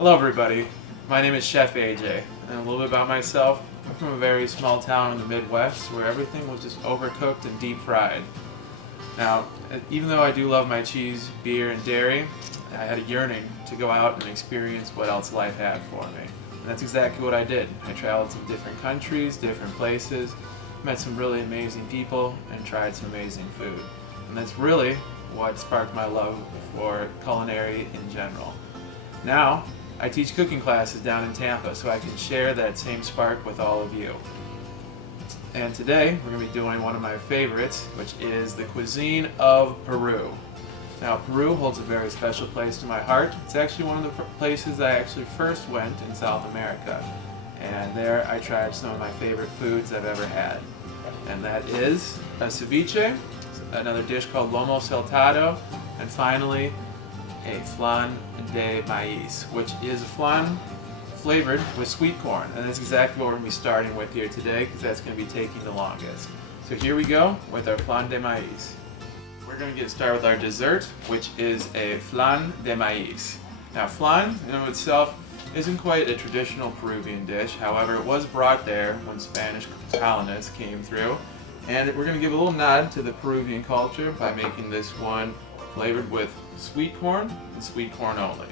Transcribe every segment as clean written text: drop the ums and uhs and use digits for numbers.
Hello everybody, my name is Chef AJ, and a little bit about myself. I'm from a very small town in the Midwest where everything was just overcooked and deep fried. Now, even though I do love my cheese, beer, and dairy, I had a yearning to go out and experience what else life had for me. And that's exactly what I did. I traveled to different countries, different places, met some really amazing people, and tried some amazing food. And that's really what sparked my love for culinary in general. Now, I teach cooking classes down in Tampa, so I can share that same spark with all of you. And today, we're going to be doing one of my favorites, which is the cuisine of Peru. Now, Peru holds a very special place to my heart. It's actually one of the places I actually first went in South America. And there I tried some of my favorite foods I've ever had. And that is a ceviche, another dish called Lomo Saltado, and finally, a flan de maíz, which is a flan flavored with sweet corn. And that's exactly what we're going to be starting with here today, because that's going to be taking the longest. So here we go with our flan de maíz. We're going to get started with our dessert, which is a flan de maíz. Now, flan in and of itself isn't quite a traditional Peruvian dish. However, it was brought there when Spanish colonists came through. And we're going to give a little nod to the Peruvian culture by making this one flavored with sweet corn and sweet corn only.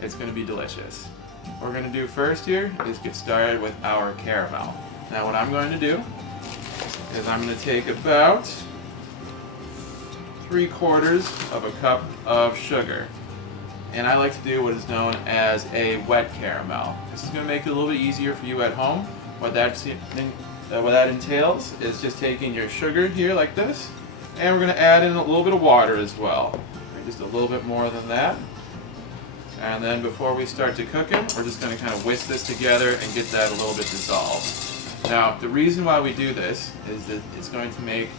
It's going to be delicious. What we're going to do first here is get started with our caramel. Now what I'm going to do is I'm going to take about 3/4 of a cup of sugar. And I like to do what is known as a wet caramel. This is going to make it a little bit easier for you at home. What that entails is just taking your sugar here like this, and we're going to add in a little bit of water as well. Just a little bit more than that. And then before we start to cook it, we're just going to kind of whisk this together and get that a little bit dissolved. Now, the reason why we do this is that it's going to make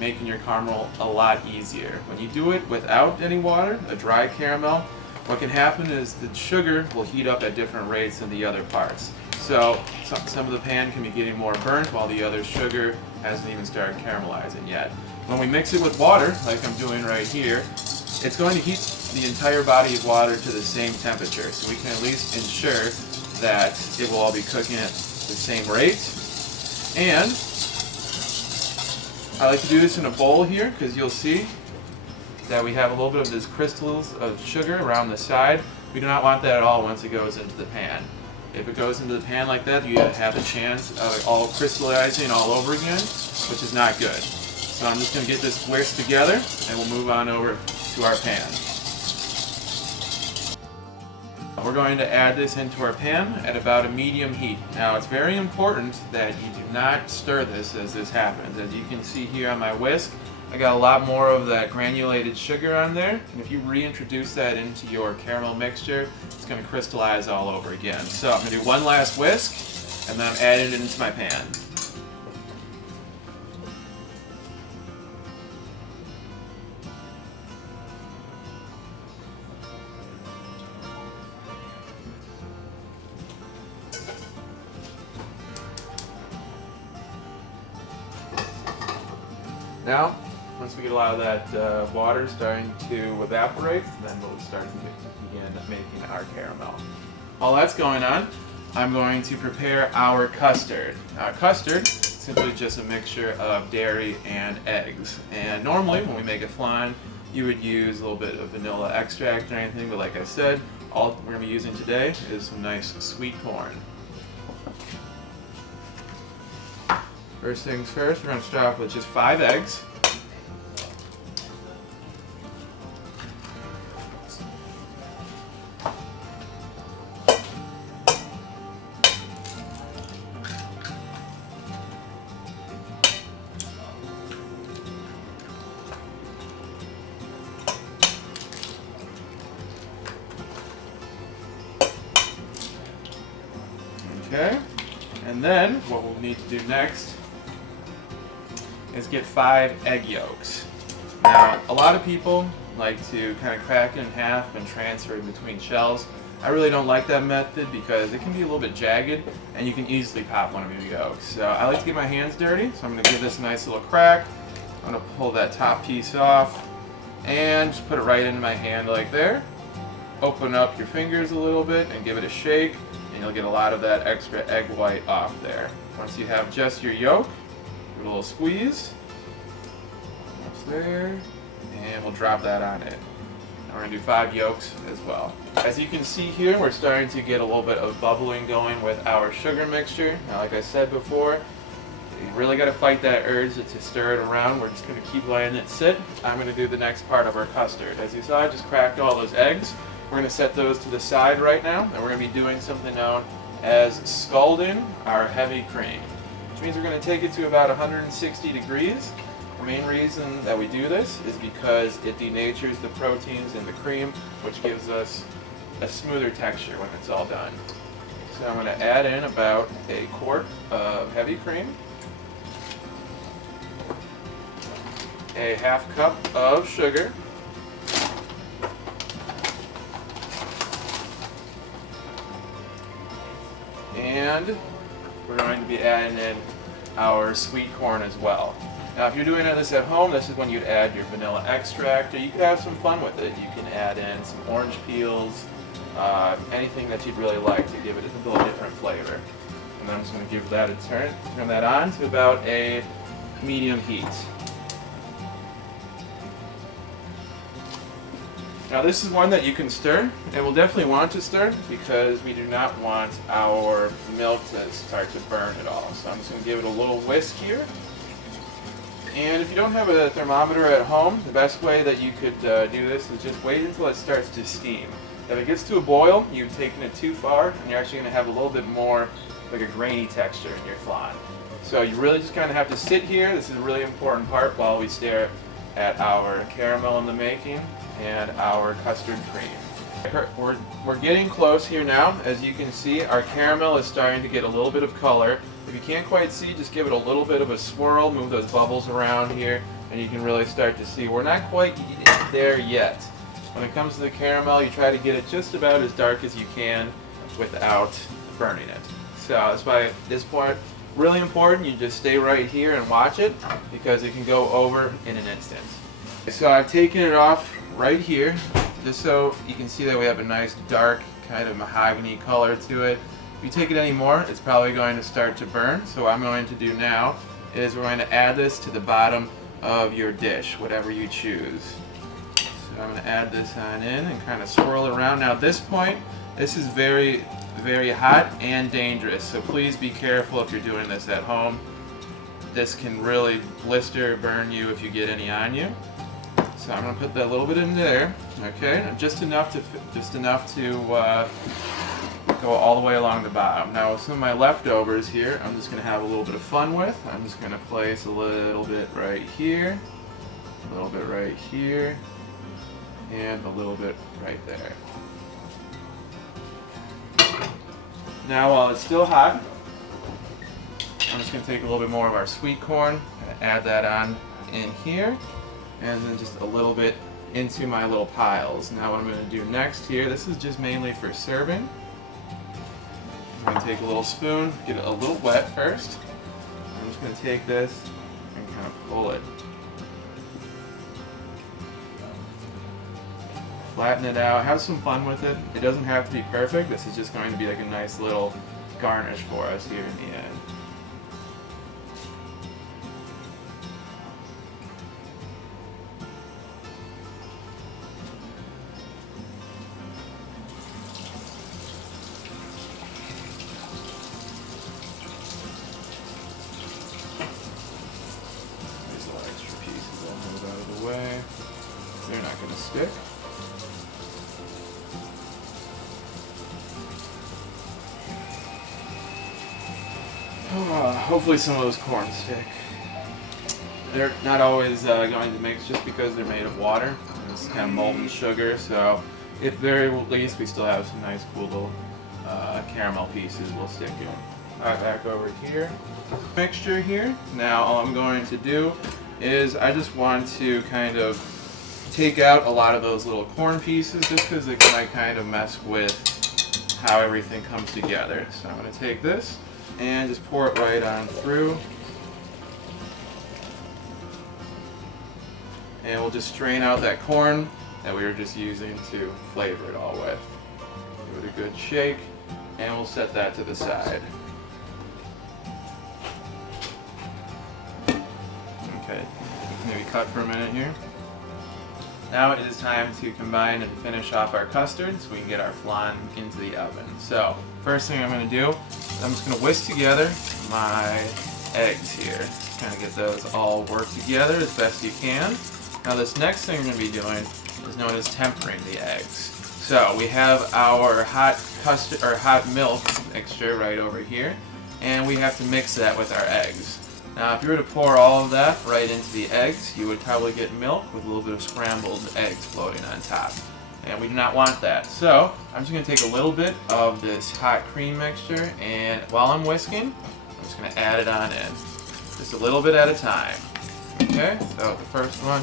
making your caramel a lot easier. When you do it without any water, a dry caramel, what can happen is the sugar will heat up at different rates than the other parts. So some of the pan can be getting more burnt while the other sugar hasn't even started caramelizing yet. When we mix it with water, like I'm doing right here, it's going to heat the entire body of water to the same temperature, so we can at least ensure that it will all be cooking at the same rate. And I like to do this in a bowl here because you'll see that we have a little bit of these crystals of sugar around the side. We do not want that at all once it goes into the pan. If it goes into the pan like that, you have a chance of it all crystallizing all over again, which is not good. So I'm just going to get this whisked together, and we'll move on over to our pan. We're going to add this into our pan at about a medium heat. Now, it's very important that you do not stir this as this happens. As you can see here on my whisk, I got a lot more of that granulated sugar on there, and if you reintroduce that into your caramel mixture, it's going to crystallize all over again. So I'm going to do one last whisk, and then I'm adding it into my pan. Now, once we get a lot of that water starting to evaporate, then we'll start to begin making our caramel. While that's going on, I'm going to prepare our custard. Now, custard is simply just a mixture of dairy and eggs. And normally, when we make a flan, you would use a little bit of vanilla extract or anything, but like I said, all we're going to be using today is some nice sweet corn. First things first, we're going to start off with just 5 eggs. Okay, and then what we'll need to do next is get 5 egg yolks. Now, a lot of people like to kind of crack it in half and transfer it between shells. I really don't like that method because it can be a little bit jagged and you can easily pop one of your yolks. So I like to get my hands dirty, so I'm going to give this a nice little crack. I'm going to pull that top piece off and just put it right into my hand like there. open up your fingers a little bit and give it a shake, and you'll get a lot of that extra egg white off there. Once you have just your yolk, give it a little squeeze. Almost there. And we'll drop that on it. Now we're going to do 5 yolks as well. As you can see here, we're starting to get a little bit of bubbling going with our sugar mixture. Now, like I said before, you really got to fight that urge to stir it around. We're just going to keep letting it sit. I'm going to do the next part of our custard. As you saw, I just cracked all those eggs. We're going to set those to the side right now, and we're going to be doing something known as scalding our heavy cream, which means we're going to take it to about 160 degrees. The main reason that we do this is because it denatures the proteins in the cream, which gives us a smoother texture when it's all done. So I'm going to add in about a quart of heavy cream, a half cup of sugar, and we're going to be adding in our sweet corn as well. Now, if you're doing this at home, this is when you'd add your vanilla extract, or you could have some fun with it. You can add in some orange peels, anything that you'd really like to give it a little different flavor. And then I'm just going to give that a turn that on to about a medium heat. Now this is one that you can stir, and we'll definitely want to stir because we do not want our milk to start to burn at all. So I'm just going to give it a little whisk here. And if you don't have a thermometer at home, the best way that you could do this is just wait until it starts to steam. If it gets to a boil, you've taken it too far, and you're actually going to have a little bit more like a grainy texture in your flan. So you really just kind of have to sit here. This is a really important part while we stare at our caramel in the making and our custard cream. We're getting close here now. As you can see, our caramel is starting to get a little bit of color. If you can't quite see, just give it a little bit of a swirl, move those bubbles around here, and you can really start to see we're not quite there yet. When it comes to the caramel, you try to get it just about as dark as you can without burning it. So that's why at this point, really important, you just stay right here and watch it because it can go over in an instant. So I've taken it off right here, just so you can see that we have a nice dark kind of mahogany color to it. If you take it any more, it's probably going to start to burn. So what I'm going to do now is we're going to add this to the bottom of your dish, whatever you choose. So I'm going to add this on in and kind of swirl around. Now at this point, this is very, very hot and dangerous. So please be careful if you're doing this at home. This can really blister, burn you if you get any on you. So I'm going to put that a little bit in there, okay, just enough to go all the way along the bottom. Now with some of my leftovers here, I'm just going to have a little bit of fun with. I'm just going to place a little bit right here, a little bit right here, and a little bit right there. Now while it's still hot, I'm just going to take a little bit more of our sweet corn and add that on in here, and then just a little bit into my little piles. Now what I'm going to do next here, this is just mainly for serving. I'm going to take a little spoon, get it a little wet first. I'm just going to take this and kind of pull it. Flatten it out, have some fun with it. It doesn't have to be perfect. This is just going to be like a nice little garnish for us here in the end. There's a lot of extra pieces I'll move out of the way. They're not going to stick. Hopefully some of those corn stick. They're not always going to mix just because they're made of water. It's kind of molten sugar, so at very least we still have some nice cool little caramel pieces we'll stick in. Back over here. Mixture here. Now all I'm going to do is I just want to kind of take out a lot of those little corn pieces just because it might kind of mess with how everything comes together. So I'm going to take this and just pour it right on through. And we'll just strain out that corn that we were just using to flavor it all with. Give it a good shake, and we'll set that to the side. Okay, maybe cut for a minute here. Now it is time to combine and finish off our custard so we can get our flan into the oven. So, first thing I'm going to do is I'm just going to whisk together my eggs here. Kind of get those all worked together as best you can. Now this next thing we're going to be doing is known as tempering the eggs. So we have our hot custard or hot milk mixture right over here, and we have to mix that with our eggs. Now if you were to pour all of that right into the eggs, you would probably get milk with a little bit of scrambled eggs floating on top. And we do not want that. So I'm just going to take a little bit of this hot cream mixture, and while I'm whisking, I'm just going to add it on in. Just a little bit at a time. Okay, so the first one,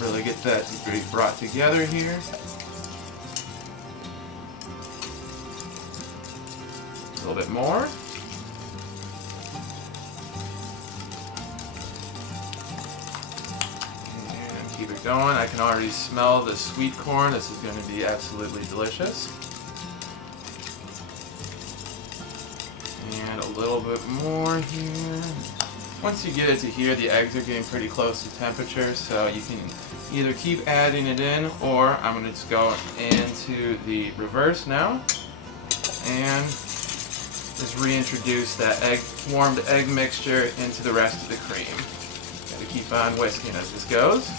really get that to be brought together here. A little bit more. And keep it going. I can already smell the sweet corn. This is going to be absolutely delicious. And a little bit more here. Once you get it to here, the eggs are getting pretty close to temperature, so you can either keep adding it in, or I'm going to just go into the reverse now and just reintroduce that warmed egg mixture into the rest of the cream. Got to keep on whisking as this goes.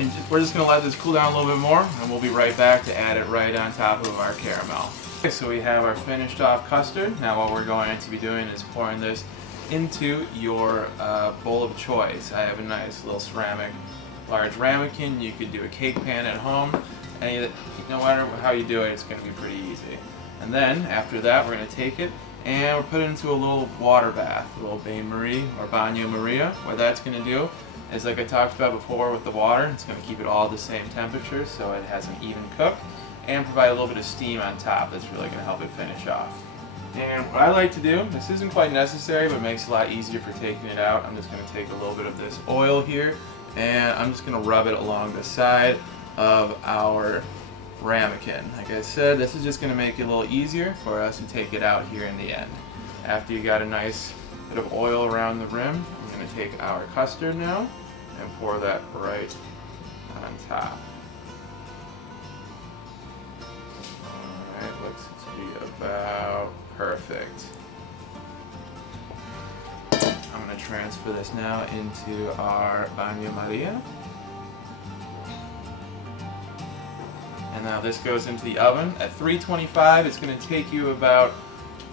And we're just going to let this cool down a little bit more, and we'll be right back to add it right on top of our caramel. Okay, so we have our finished off custard. Now what we're going to be doing is pouring this into your bowl of choice. I have a nice little ceramic large ramekin. You could do a cake pan at home. No matter how you do it, it's going to be pretty easy. And then after that, we're going to take it and we'll put it into a little water bath, a little bain-marie or baño Maria. What that's going to do is, like I talked about before with the water, it's going to keep it all the same temperature so it has an even cook, and provide a little bit of steam on top that's really going to help it finish off. And what I like to do, this isn't quite necessary, but it makes it a lot easier for taking it out. I'm just going to take a little bit of this oil here, and I'm just going to rub it along the side of our ramekin. Like I said, this is just going to make it a little easier for us to take it out here in the end. After you got a nice bit of oil around the rim, I'm going to take our custard now and pour that right on top. Alright, looks to be about perfect. I'm going to transfer this now into our baño Maria. And now this goes into the oven at 325. It's going to take you about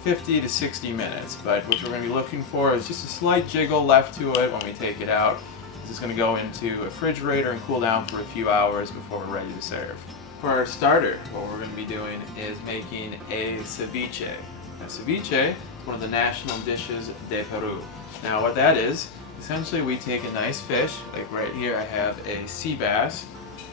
50 to 60 minutes, but what we're going to be looking for is just a slight jiggle left to it when we take it out. This is going to go into a refrigerator and cool down for a few hours before we're ready to serve. For our starter, what we're going to be doing is making a ceviche. Now, ceviche is one of the national dishes de Peru. Now what that is, essentially we take a nice fish, like right here I have a sea bass,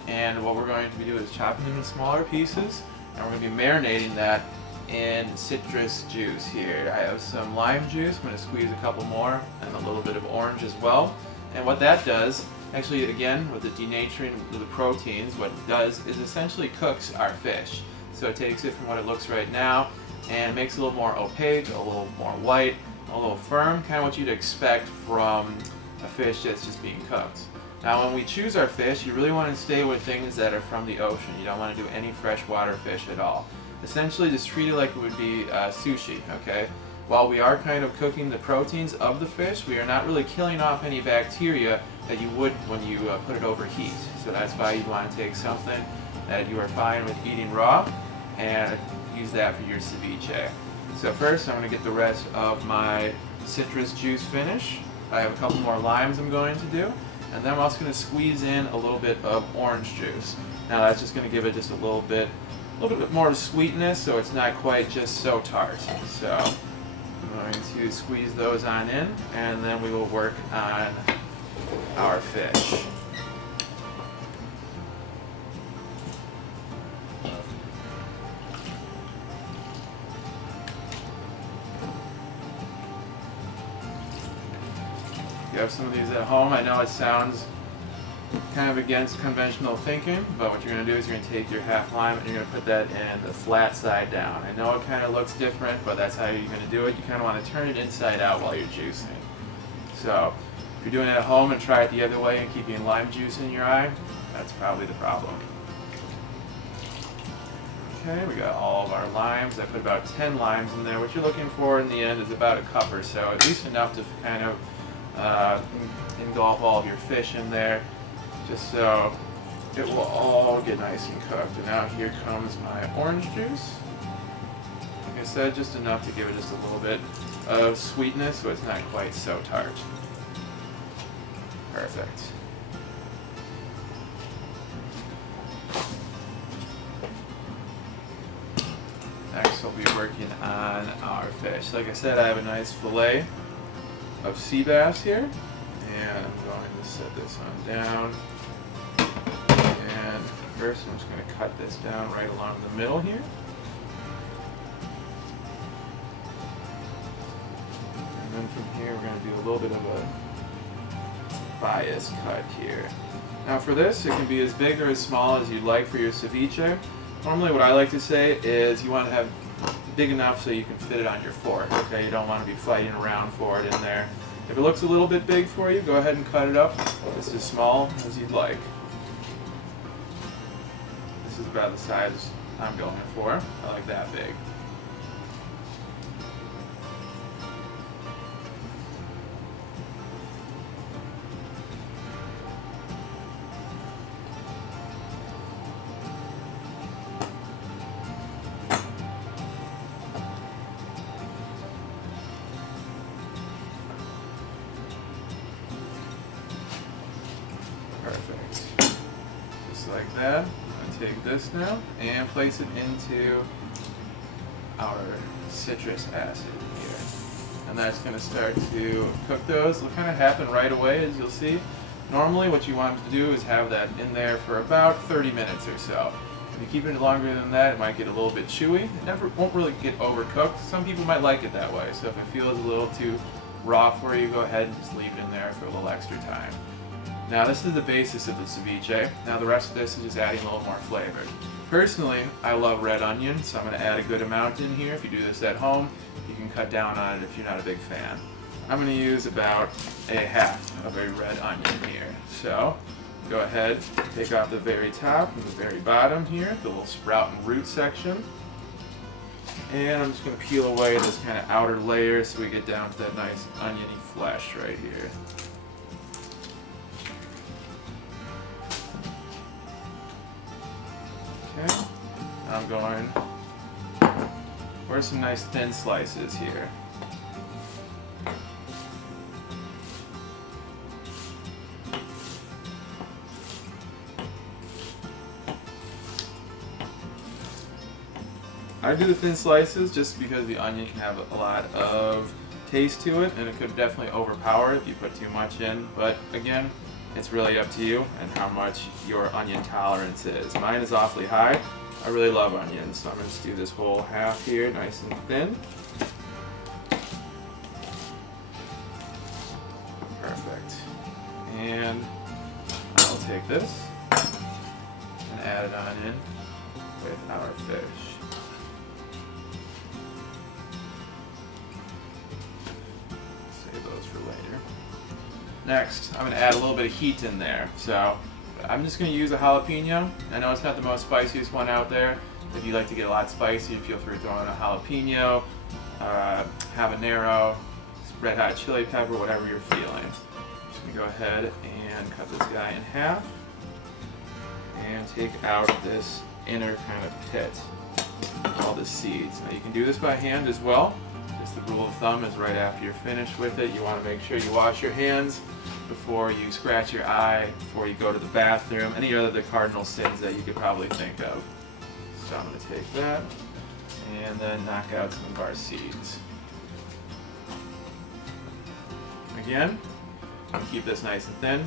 and what we're going to be doing is chopping them in smaller pieces, and we're going to be marinating that in citrus juice here. I have some lime juice, I'm going to squeeze a couple more, and a little bit of orange as well. And what that does, actually again with the denaturing of the proteins, what it does is essentially cooks our fish. So it takes it from what it looks right now and makes it a little more opaque, a little more white, a little firm, kind of what you'd expect from a fish that's just being cooked. Now when we choose our fish, you really want to stay with things that are from the ocean. You don't want to do any freshwater fish at all. Essentially just treat it like it would be sushi, okay? While we are kind of cooking the proteins of the fish, we are not really killing off any bacteria that you would when you put it over heat. So that's why you'd want to take something that you are fine with eating raw and use that for your ceviche. So first I'm going to get the rest of my citrus juice finish. I have a couple more limes I'm going to do. And then I'm also going to squeeze in a little bit of orange juice. Now that's just going to give it just a little bit more sweetness, so it's not quite just so tart. So I'm going to squeeze those on in, and then we will work on our fish. have some of these at home. I know it sounds kind of against conventional thinking, but what you're going to do is you're going to take your half lime and you're going to put that in the flat side down. I know it kind of looks different, but that's how you're going to do it. You kind of want to turn it inside out while you're juicing. So if you're doing it at home and try it the other way and keeping lime juice in your eye, that's probably the problem. Okay, we got all of our limes. I put about 10 limes in there. What you're looking for in the end is about a cup or so, at least enough to kind of engulf all of your fish in there, just so it will all get nice and cooked. And now here comes my orange juice. Like I said, just enough to give it just a little bit of sweetness so it's not quite so tart. Perfect. Next we'll be working on our fish. Like I said, I have a nice fillet of sea bass here, and I'm going to set this on down. And first I'm just going to cut this down right along the middle here. And then from here we're going to do a little bit of a bias cut here. Now for this, it can be as big or as small as you'd like for your ceviche. Normally what I like to say is you want to have big enough so you can fit it on your fork, okay? You don't want to be fighting around for it in there. If it looks a little bit big for you, go ahead and cut it up just as small as you'd like. This is about the size I'm going for. I like that big. Perfect. Just like that. I'm going to take this now and place it into our citrus acid here. And that's going to start to cook those. It'll kind of happen right away, as you'll see. Normally what you want to do is have that in there for about 30 minutes or so. If you keep it longer than that, it might get a little bit chewy. It won't really get overcooked. Some people might like it that way. So if it feels a little too raw for you, go ahead and just leave it in there for a little extra time. Now this is the basis of the ceviche. Now the rest of this is just adding a little more flavor. Personally, I love red onion, so I'm going to add a good amount in here. If you do this at home, you can cut down on it if you're not a big fan. I'm going to use about a half of a red onion here. So go ahead, take off the very top and the very bottom here, the little sprout and root section. And I'm just going to peel away this kind of outer layer so we get down to that nice oniony flesh right here. Okay, I'm going for some nice thin slices here. I do the thin slices just because the onion can have a lot of taste to it, and it could definitely overpower it if you put too much in, but again, it's really up to you and how much your onion tolerance is. Mine is awfully high. I really love onions, so I'm going to just do this whole half here, nice and thin. Perfect. And I'll take this and add it on in with our fish. Save those for later. Next, I'm going to add a little bit of heat in there. So I'm just going to use a jalapeno. I know it's not the most spiciest one out there. If you like to get a lot spicy, feel free to throw in a jalapeno, habanero, red hot chili pepper, whatever you're feeling. I'm just going to go ahead and cut this guy in half and take out this inner kind of pit, all the seeds. Now you can do this by hand as well. Just the rule of thumb is right after you're finished with it, you want to make sure you wash your hands before you scratch your eye, before you go to the bathroom, any other of the cardinal sins that you could probably think of. So I'm going to take that and then knock out some of our seeds. Again, I'm going to keep this nice and thin.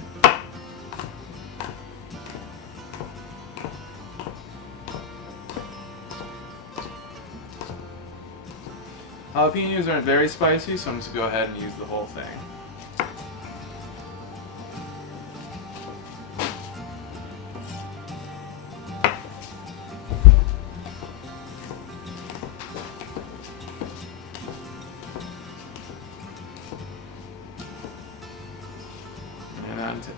Jalapenos aren't very spicy, so I'm just going to go ahead and use the whole thing.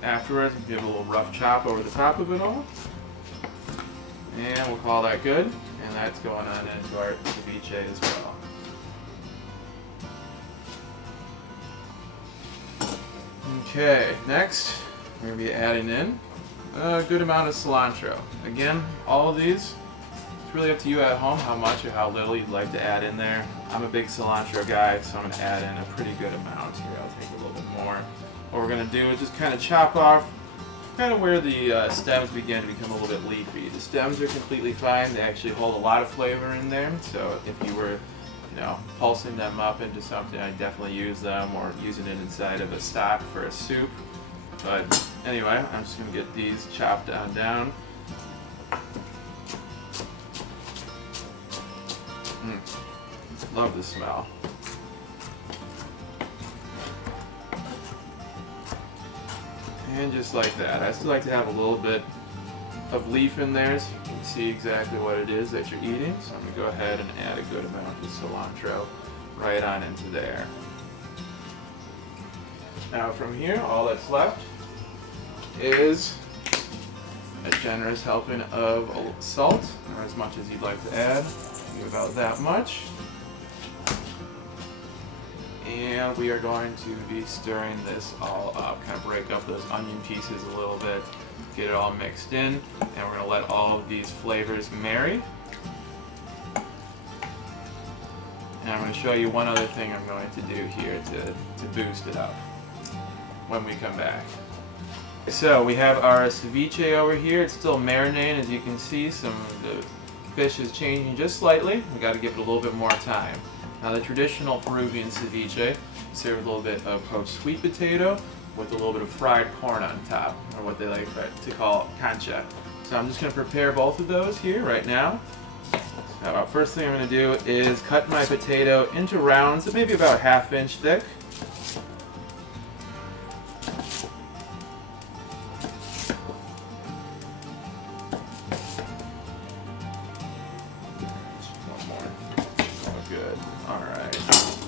afterwards, give it a little rough chop over the top of it all. And we'll call that good. And that's going on into our ceviche as well. Okay, next we're going to be adding in a good amount of cilantro. Again, all of these, it's really up to you at home how much or how little you'd like to add in there. I'm a big cilantro guy, so I'm going to add in a pretty good amount here. I'll take a little bit more. What we're going to do is just kind of chop off kind of where the stems begin to become a little bit leafy. The stems are completely fine. They actually hold a lot of flavor in there, so if you were pulsing them up into something, I'd definitely use them, or using it inside of a stock for a soup. But anyway, I'm just going to get these chopped down. Love the smell. And just like that. I still like to have a little bit of leaf in there so you can see exactly what it is that you're eating. So I'm going to go ahead and add a good amount of cilantro right on into there. Now from here, all that's left is a generous helping of salt, or as much as you'd like to add. Maybe about that much. And we are going to be stirring this all up, kind of break up those onion pieces a little bit, get it all mixed in, and we're going to let all of these flavors marry. And I'm going to show you one other thing I'm going to do here to boost it up when we come back. So we have our ceviche over here. It's still marinating, as you can see. Some of the fish is changing just slightly. We got to give it a little bit more time. Now the traditional Peruvian ceviche serves a little bit of poached sweet potato with a little bit of fried corn on top, or what they like to call cancha. So I'm just going to prepare both of those here right now. Now, first thing I'm going to do is cut my potato into rounds, maybe about 1/2 inch thick.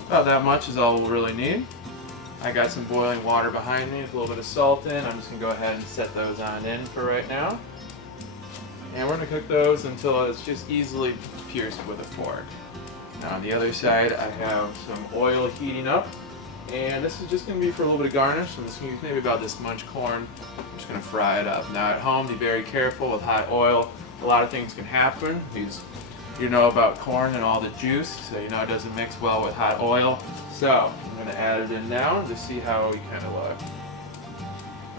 About that much is all we'll really need. I got some boiling water behind me with a little bit of salt in. I'm just going to go ahead and set those on in for right now. And we're going to cook those until it's just easily pierced with a fork. Now on the other side, I have some oil heating up. And this is just going to be for a little bit of garnish. I'm just going to use maybe about this much corn. I'm just going to fry it up. Now at home, be very careful with hot oil. A lot of things can happen. You know about corn and all the juice, so you know it doesn't mix well with hot oil. So I'm going to add it in now and just see how we kind of look.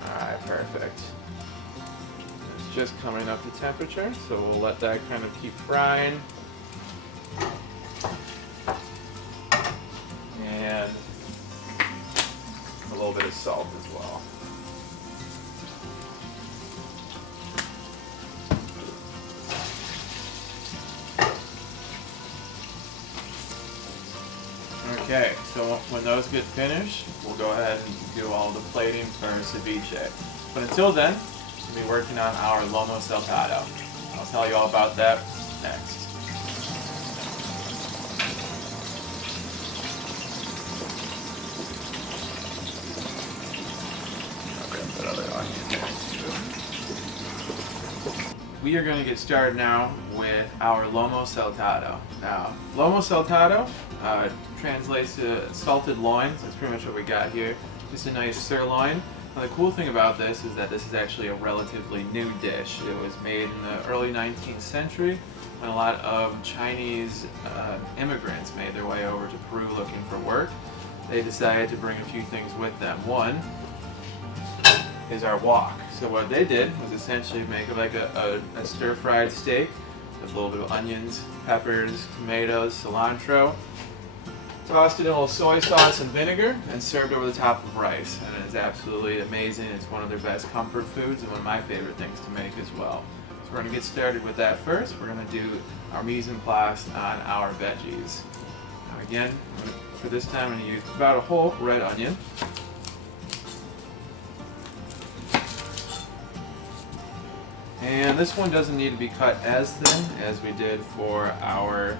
Alright, perfect. It's just coming up to temperature, so we'll let that kind of keep frying. And a little bit of salt as well. Okay, so when those get finished, we'll go ahead and do all the plating for ceviche. But until then, we'll be working on our Lomo Saltado. I'll tell you all about that next. We are going to get started now with our Lomo Saltado. Now, Lomo Saltado translates to salted loins. That's pretty much what we got here. Just a nice sirloin. Now, the cool thing about this is that this is actually a relatively new dish. It was made in the early 19th century when a lot of Chinese immigrants made their way over to Peru looking for work. They decided to bring a few things with them. One is our wok. So what they did was essentially make like a stir-fried steak with a little bit of onions, peppers, tomatoes, cilantro. Tossed it in a little soy sauce and vinegar and served over the top of rice. And it is absolutely amazing. It's one of their best comfort foods and one of my favorite things to make as well. So we're going to get started with that first. We're going to do our mise en place on our veggies. Now again, for this time I'm going to use about a whole red onion. And this one doesn't need to be cut as thin as we did for our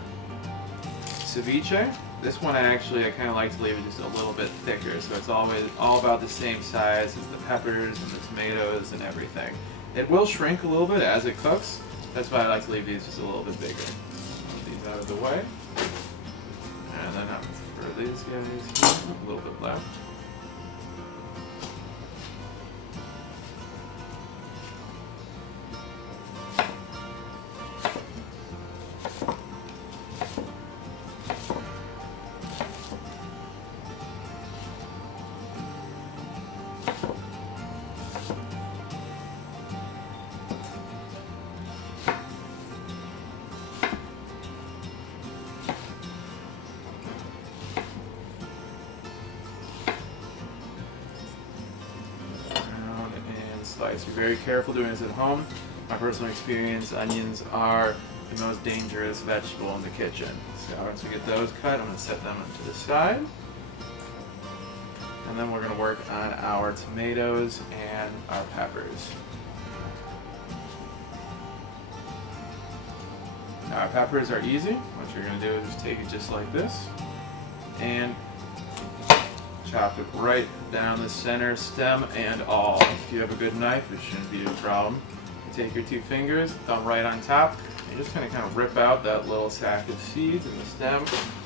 ceviche. This one I kind of like to leave it just a little bit thicker, so it's always all about the same size as the peppers and the tomatoes and everything. It will shrink a little bit as it cooks. That's why I like to leave these just a little bit bigger. Move these out of the way. And then for these guys here, a little bit left. Slice. Be very careful doing this at home. My personal experience, onions are the most dangerous vegetable in the kitchen. So once we get those cut, I'm going to set them to the side. And then we're going to work on our tomatoes and our peppers. Now our peppers are easy. What you're going to do is just take it just like this and chop it right down the center, stem and all. If you have a good knife, it shouldn't be a problem. You take your 2 fingers, thumb right on top, and you're just going to kind of rip out that little sack of seeds in the stem,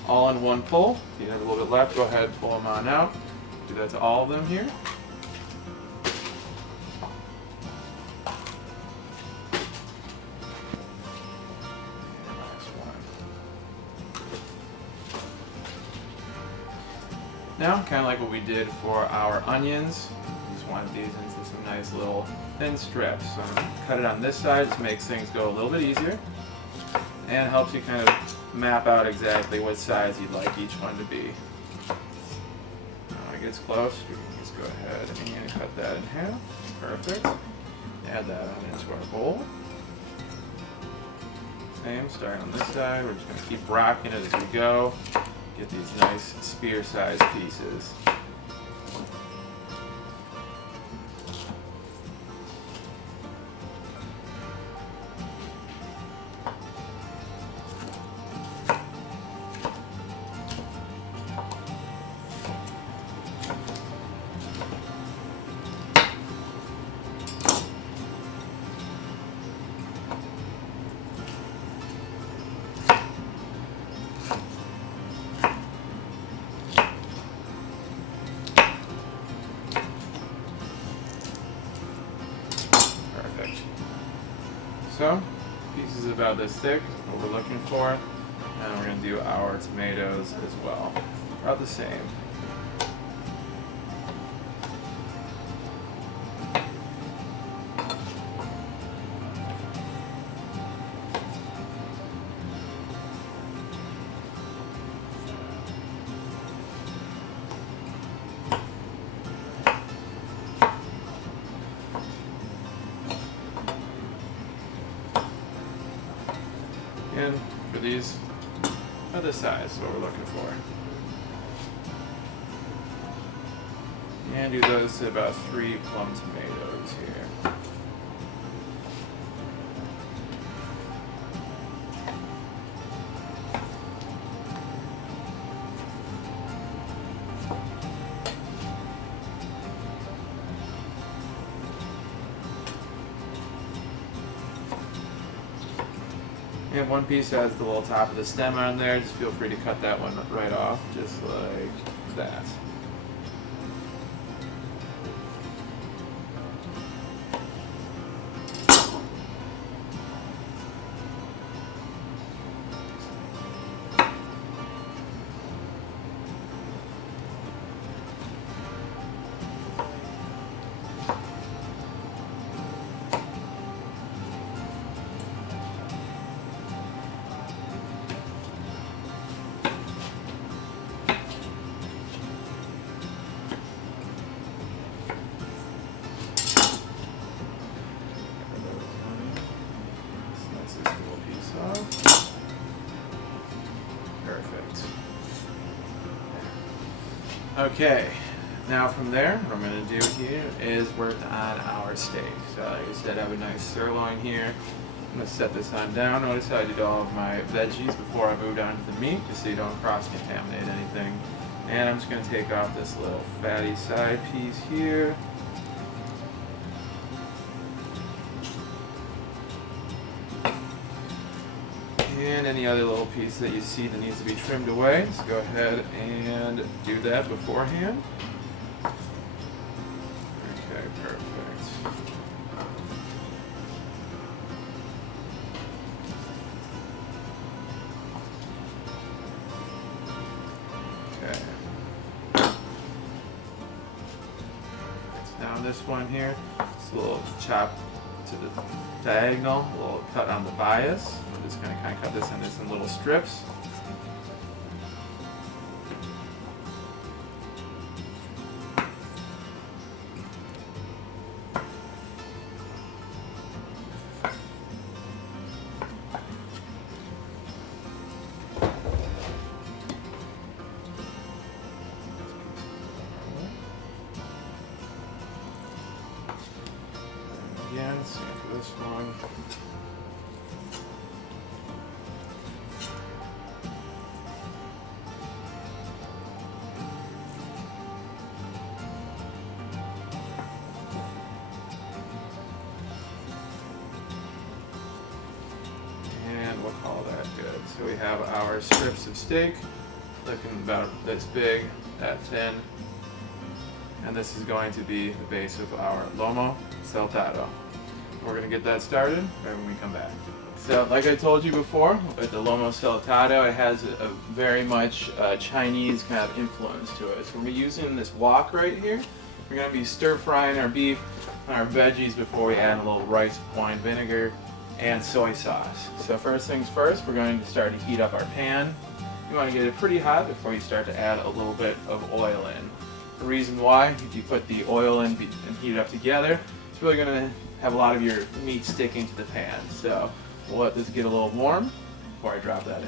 all in one pull. If you have a little bit left, go ahead and pull them on out. Do that to all of them here. Now, kind of like what we did for our onions, just want these into some nice little thin strips. So I'm going to cut it on this side, just makes things go a little bit easier, and helps you kind of map out exactly what size you'd like each one to be. When it gets close, you can just go ahead and cut that in half. Perfect. Add that on into our bowl. Same, starting on this side, we're just going to keep rocking it as we go. Get these nice spear-sized pieces. So, pieces about this thick, what we're looking for, and we're going to do our tomatoes as well. About the same. And for these other size, what we're looking for. And do those to about 3 plum tomatoes here. And one piece has the little top of the stem on there. Just feel free to cut that one right off, just like that. Okay, now from there, what I'm going to do here is work on our steak. So like I said, I have a nice sirloin here. I'm going to set this on down. Notice how I did all of my veggies before I moved on to the meat, just so you don't cross-contaminate anything. And I'm just going to take off this little fatty side piece here. And any other little piece that you see that needs to be trimmed away, just go ahead and do that beforehand. Okay, perfect. Okay. Now this one here, it's a little chop to the diagonal, a little cut on the bias. I'm just going to kind of cut this into some little strips. Again, same for this one. We'll call that good. So we have our strips of steak, looking about this big, that thin, and this is going to be the base of our Lomo Saltado. We're going to get that started right when we come back. So like I told you before, with the Lomo Saltado, it has a very much Chinese kind of influence to it. So we're using this wok right here. We're going to be stir frying our beef and our veggies before we add a little rice wine vinegar and soy sauce. So first things first, we're going to start to heat up our pan. You want to get it pretty hot before you start to add a little bit of oil in. The reason why, if you put the oil in and heat it up together, it's really going to have a lot of your meat sticking to the pan. So we'll let this get a little warm before I drop that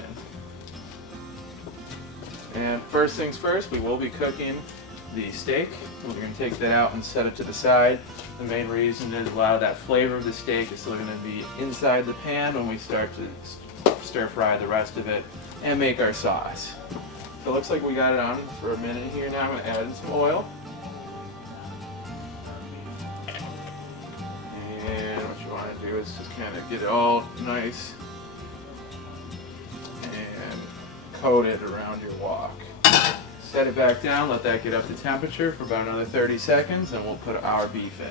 in. And first things first, we will be cooking the steak. We're going to take that out and set it to the side. The main reason is a lot of that flavor of the steak is still going to be inside the pan when we start to stir fry the rest of it and make our sauce. So it looks like we got it on for a minute here now. I'm going to add in some oil. And what you want to do is just kind of get it all nice and coat it around your wok. Set it back down, let that get up to temperature for about another 30 seconds, and we'll put our beef in.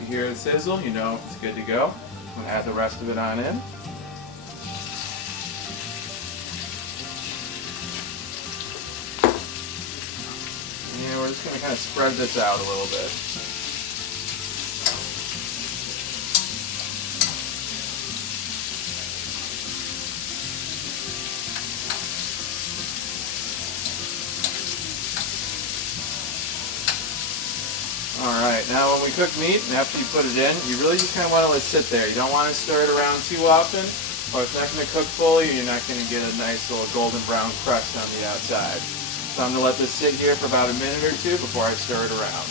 If you hear the sizzle, you know it's good to go. I'm going to add the rest of it on in. And we're just going to kind of spread this out a little bit. Alright, now when we cook meat, and after you put it in, you really just kind of want to let it sit there. You don't want to stir it around too often, or it's not going to cook fully, and you're not going to get a nice little golden brown crust on the outside. So I'm going to let this sit here for about a minute or two before I stir it around.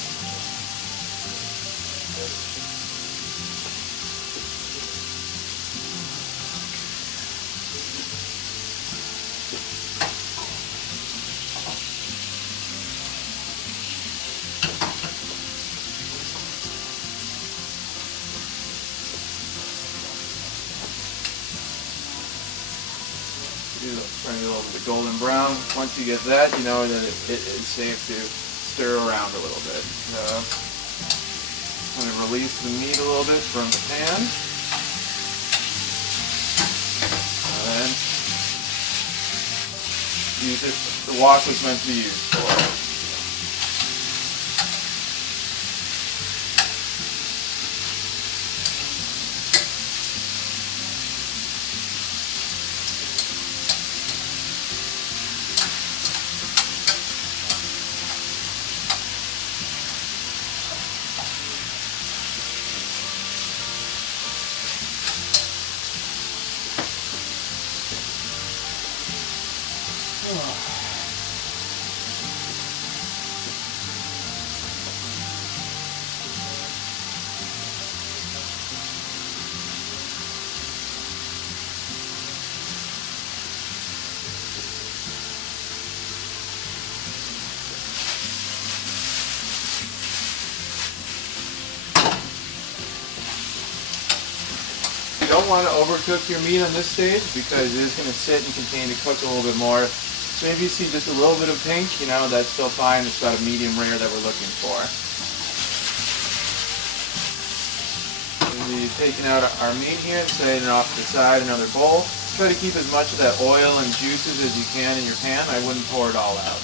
Turn it over to golden brown. Once you get that, you know that it's safe to stir around a little bit. I'm going to release the meat a little bit from the pan. And then use it. The wok was meant to be used for. You don't want to overcook your meat on this stage because it is going to sit and continue to cook a little bit more. So maybe you see just a little bit of pink, you know, that's still fine. It's about a medium rare that we're looking for. We've taken out our meat here, setting it off to the side, another bowl. Try to keep as much of that oil and juices as you can in your pan. I wouldn't pour it all out.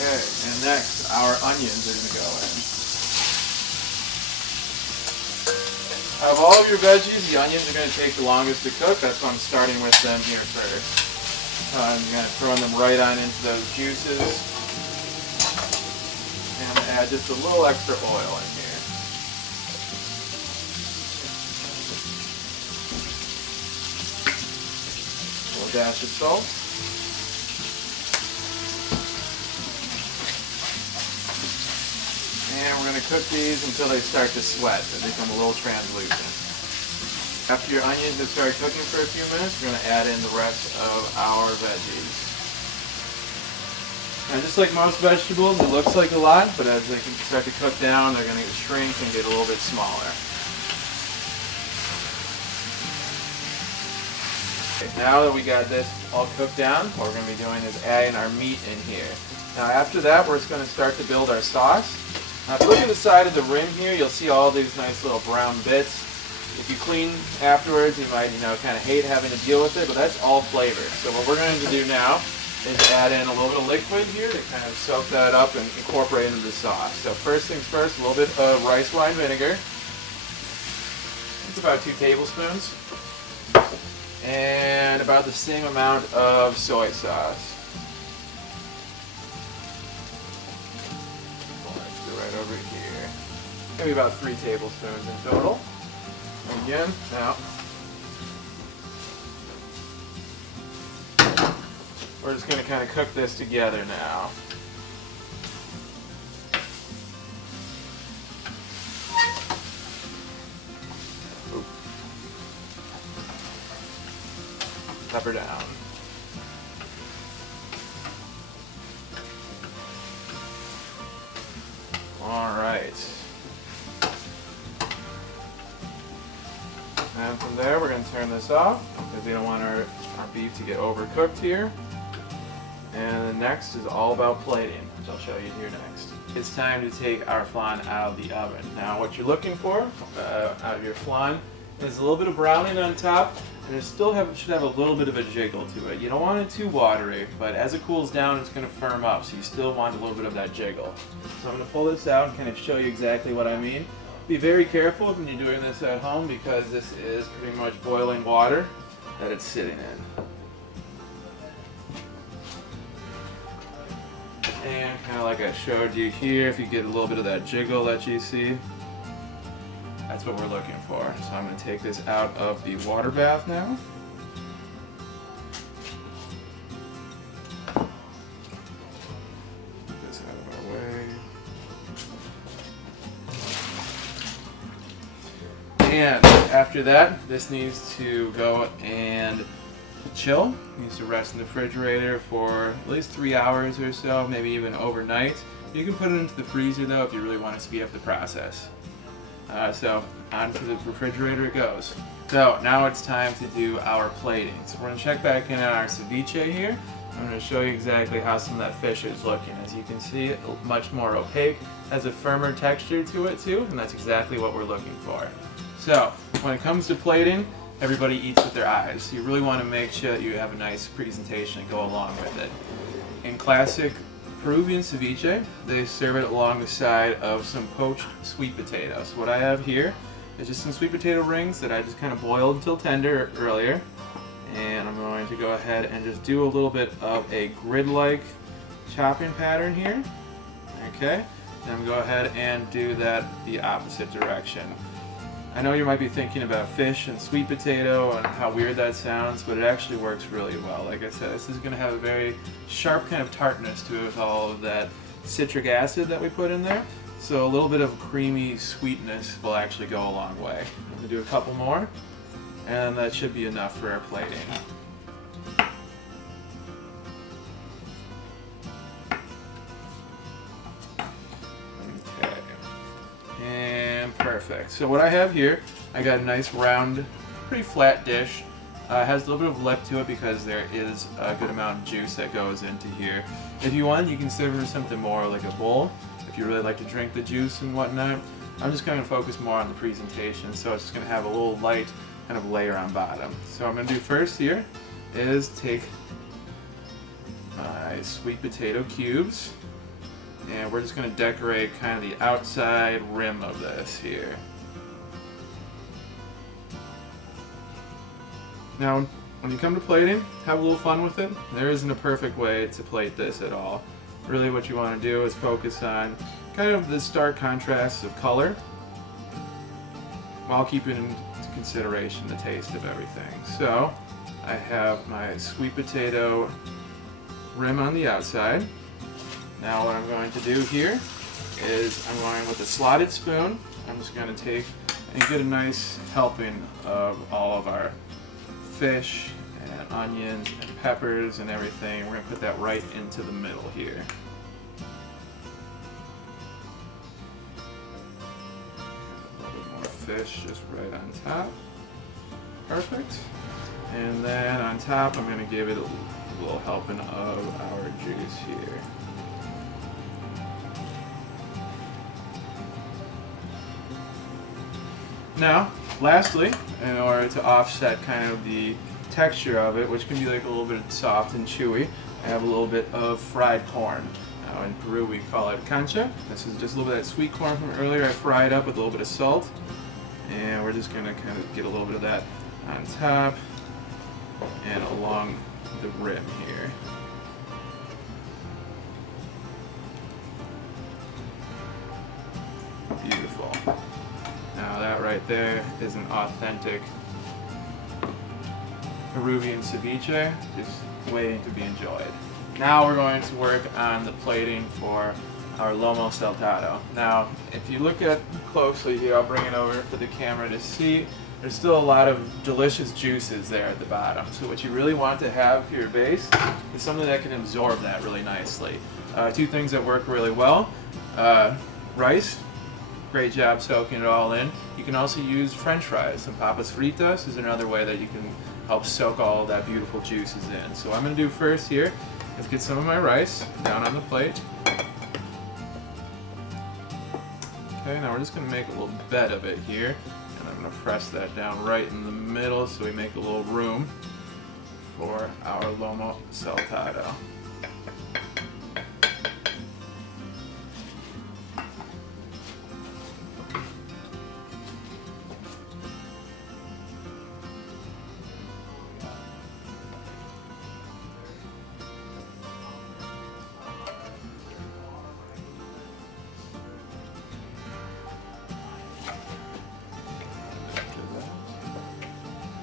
Okay, and next, our onions are going to go in. Out of all of your veggies, the onions are going to take the longest to cook. That's why I'm starting with them here first. I'm going to throw them right on into those juices. And I'm going to add just a little extra oil in here. A little dash of salt. And we're going to cook these until they start to sweat and become a little translucent. After your onions have started cooking for a few minutes, we're going to add in the rest of our veggies. And just like most vegetables, it looks like a lot, but as they start to cook down, they're going to shrink and get a little bit smaller. Okay, now that we got this all cooked down, what we're going to be doing is adding our meat in here. Now after that, we're just going to start to build our sauce. Now if you look at the side of the rim here, you'll see all these nice little brown bits. If you clean afterwards, you might, kind of hate having to deal with it, but that's all flavor. So what we're going to do now is add in a little bit of liquid here to kind of soak that up and incorporate into the sauce. So first things first, a little bit of rice wine vinegar. It's about 2 tablespoons. And about the same amount of soy sauce. Right over here. Maybe about 3 tablespoons in total. And again, now we're just going to kind of cook this together now. Oop. Pepper down. Alright. And from there we're going to turn this off because we don't want our beef to get overcooked here. And then next is all about plating, which I'll show you here next. It's time to take our flan out of the oven. Now what you're looking for out of your flan is a little bit of browning on top, and it still should have a little bit of a jiggle to it. You don't want it too watery, but as it cools down it's going to firm up, so you still want a little bit of that jiggle. So I'm going to pull this out and kind of show you exactly what I mean. Be very careful when you're doing this at home because this is pretty much boiling water that it's sitting in. And kind of like I showed you here, if you get a little bit of that jiggle that you see, that's what we're looking for. So I'm going to take this out of the water bath now. Put this out of our way. And after that, this needs to go and chill. It needs to rest in the refrigerator for at least 3 hours or so, maybe even overnight. You can put it into the freezer though if you really want to speed up the process. So onto the refrigerator it goes. So now it's time to do our plating. So we're going to check back in on our ceviche here. I'm going to show you exactly how some of that fish is looking. As you can see, it's much more opaque, has a firmer texture to it too, and that's exactly what we're looking for. So when it comes to plating, everybody eats with their eyes. You really want to make sure that you have a nice presentation to go along with it. In classic Peruvian ceviche, they serve it along the side of some poached sweet potatoes. What I have here is just some sweet potato rings that I just kind of boiled until tender earlier. And I'm going to go ahead and just do a little bit of a grid-like chopping pattern here. Okay, then I'm going to go ahead and do that the opposite direction. I know you might be thinking about fish and sweet potato and how weird that sounds, but it actually works really well. Like I said, this is going to have a very sharp kind of tartness to it with all of that citric acid that we put in there. So a little bit of creamy sweetness will actually go a long way. I'm going to do a couple more, and that should be enough for our plating. Perfect. So what I have here, I got a nice round, pretty flat dish. Has a little bit of lip to it because there is a good amount of juice that goes into here. If you want, you can serve something more like a bowl, if you really like to drink the juice and whatnot. I'm just going to focus more on the presentation, so it's just going to have a little light kind of layer on bottom. So what I'm going to do first here is take my sweet potato cubes, and we're just going to decorate kind of the outside rim of this here. Now, when you come to plating, have a little fun with it. There isn't a perfect way to plate this at all. Really what you want to do is focus on kind of the stark contrasts of color while keeping into consideration the taste of everything. So, I have my sweet potato rim on the outside. Now what I'm going to do here is I'm going with a slotted spoon. I'm just going to take and get a nice helping of all of our fish and onions and peppers and everything. We're going to put that right into the middle here. A little bit more fish just right on top. Perfect. And then on top I'm going to give it a little helping of our juice here. Now, lastly, in order to offset kind of the texture of it, which can be like a little bit soft and chewy, I have a little bit of fried corn. Now in Peru we call it cancha. This is just a little bit of that sweet corn from earlier. I fried up with a little bit of salt. And we're just going to kind of get a little bit of that on top and along the rim here. Beautiful. Now that right there is an authentic Peruvian ceviche, just waiting to be enjoyed. Now we're going to work on the plating for our Lomo Saltado. Now, if you look at closely here, I'll bring it over for the camera to see, there's still a lot of delicious juices there at the bottom. So what you really want to have for your base is something that can absorb that really nicely. Two things that work really well. Rice. Great job soaking it all in. You can also use French fries. Some papas fritas is another way that you can help soak all that beautiful juices in. So what I'm going to do first here is get some of my rice down on the plate. Okay, now we're just going to make a little bed of it here. And I'm going to press that down right in the middle so we make a little room for our Lomo Saltado.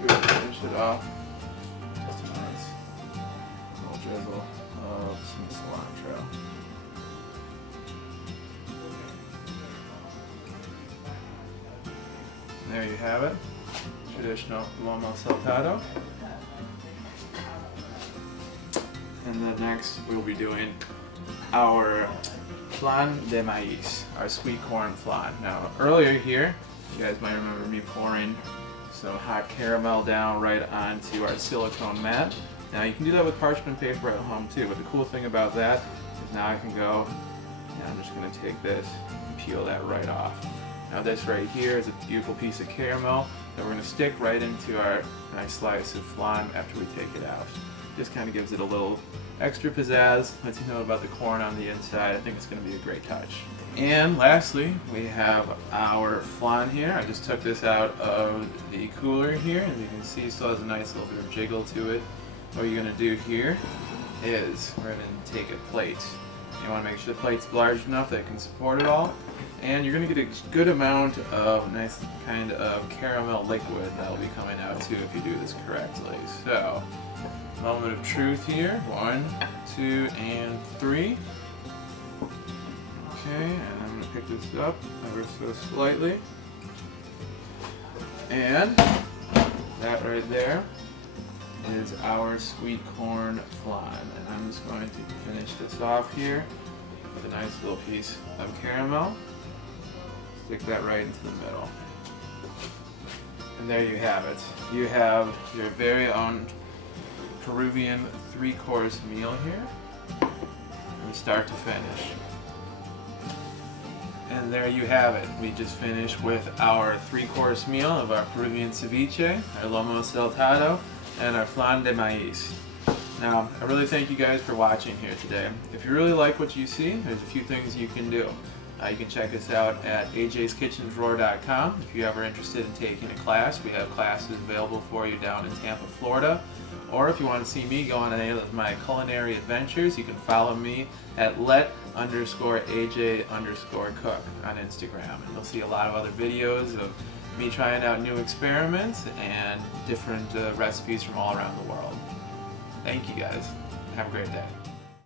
Finish it off. Just a nice little drizzle of some cilantro. And there you have it. Traditional Lomo Saltado. And then next we'll be doing our Flan de maíz, our sweet corn flan. Now earlier here, you guys might remember me pouring some hot caramel down right onto our silicone mat. Now you can do that with parchment paper at home too, but the cool thing about that is now I can go, and I'm just going to take this and peel that right off. Now this right here is a beautiful piece of caramel that we're going to stick right into our nice slice of flan after we take it out. Just kind of gives it a little extra pizzazz, lets you know about the corn on the inside. I think it's going to be a great touch. And lastly, we have our flan here. I just took this out of the cooler here, and you can see it still has a nice little bit of jiggle to it. What you're going to do here is we're going to take a plate. You want to make sure the plate's large enough that it can support it all. And you're going to get a good amount of nice kind of caramel liquid that will be coming out too if you do this correctly. So, moment of truth here. 1, 2, and 3. Okay, and I'm going to pick this up ever so slightly. And that right there is our sweet corn flan. And I'm just going to finish this off here with a nice little piece of caramel. Stick that right into the middle. And there you have it. You have your very own Peruvian 3-course meal here from start to finish. And there you have it. We just finished with our 3-course meal of our Peruvian ceviche, our Lomo Saltado, and our Flan de Maíz. Now, I really thank you guys for watching here today. If you really like what you see, there's a few things you can do. You can check us out at ajskitchendrawer.com. If you're ever interested in taking a class, we have classes available for you down in Tampa, Florida. Or if you want to see me go on any of my culinary adventures, you can follow me at let_aj_cook on Instagram. And you'll see a lot of other videos of me trying out new experiments and different recipes from all around the world. Thank you guys. Have a great day.